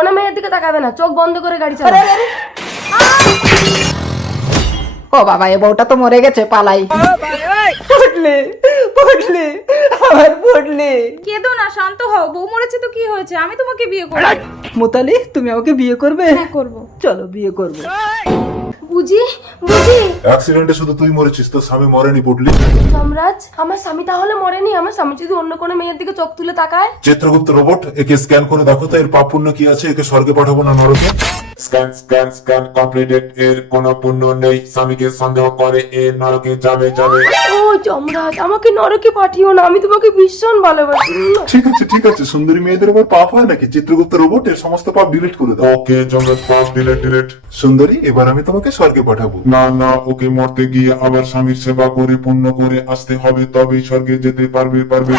কোনো মেয়ের দিকে তাকাবে না চোখ বন্ধ করে গাড়ি চালাবে ও বাবা এ বউটা তো মরে গেছে পালাই। পটলে পটলে আমার পটলে কেঁদো না শান্ত হও বউ মরেছে তো কি হয়েছে? আমি তোমাকে বিয়ে করব। মোতালি তুমি আমাকে বিয়ে করবে? হ্যাঁ করব। চলো বিয়ে করব। বুঝি? বুঝি? অ্যাক্সিডেন্টে শুধু তুই মরেছিস তোর স্বামী মরেনি পুটলি। সম্রাজ আমার স্বামী তাহলে মরেনি? আমার স্বামী যদি অন্য কোনো মেয়ের দিকে চোখ তুলে তাকায়? চিত্রগুপ্ত রোবট একে স্ক্যান করে দেখো তো এর পাপ পুণ্য কি আছে একে স্বর্গে পাঠাবো না নরকে? স্ক্যান স্ক্যান স্ক্যান কমপ্লিটেড এর কোনো পুণ্য নেই। স্বামীকে সন্দেহ করে এ নরকে যাবে যাবে। যমরাজ আমাকে নরকে পাঠিও না আমি তোমাকে ভীষণ ভালোবাসি। ঠিক আছে ঠিক আছে সুন্দরী মেয়েদের উপর পাপ হয় নাকি? চিত্রগুপ্ত রোবট এর সমস্ত পাপ ডিলিট করে দাও। ওকে জমরত পাপ ডিলেট ডিলেট সুন্দরী এবার আমি তোমাকে স্বর্গে পাঠাবো। না না ওকে মরতে গিয়ে আবার স্বামীর সেবা করে পুণ্য করে আসতে হবে তবেই স্বর্গে যেতে পারবে পারবে।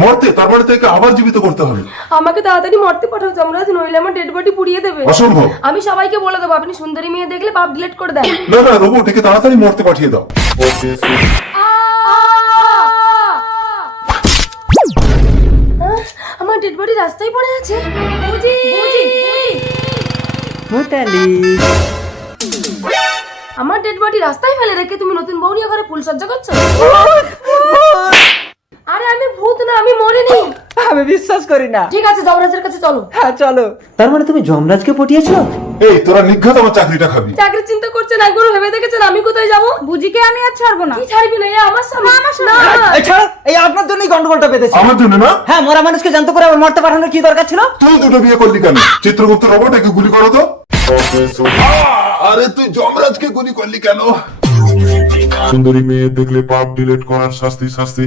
মরতে তারপরে থেকে আবার জীবিত করতে হবে। আমাকে তাড়াতাড়ি মরতে পাঠাও যমরাজ নইলে আমার ডেড বডি পুড়িয়ে দেবে। অসম্ভব। আমি সবাইকে বলে দেবো আপনি সুন্দরী মেয়ে দেখলে পাপ ডিলিট করে দেন। না না রোবট একে তাড়াতাড়ি মরতে পাঠিয়ে দাও। ওকে আহ, আমার ডেড বডি রাস্তায় পড়ে আছে। বুঝি? মোতালি। আমার ডেড বডি রাস্তায় ফেলে রেখে তুমি নতুন বউ নিয়ে ঘরে ফুল সজ্জা করছ? আরে আমি ভূত না আমি মরিনি। আমি বিশ্বাস করি না। ঠিক আছে যমরাজের কাছে চলো। হ্যাঁ চলো। তার মানে তুমি যমরাজকে পটিয়েছো? এই তোরা নিঘাত আমার চাকরিটা খাবি। চাকরির চিন্তা করছেন একবার ভেবে দেখেছেন আমি কোথায় যাব? বুঝিকে আমি আর ছাড়বো না। কি ছাড়বি না এ আমার সামনে আমার এই আপনার জন্যই গন্ডগোলটা বেঁধেছে। আমার জন্য না? হ্যাঁ মরা মানুষকে জানতে করে আবার মরতে পাঠানোর কি দরকার ছিল? তুই দুটো বিয়ে করলি কেন? চিত্রগুপ্ত রোবট একে গুলি করো তো। আরে তুই যমরাজকে গুলি করলি কেন? সুন্দরী মেয়ে দেখলে পাপ ডিলেট করার শাস্তি শাস্তি।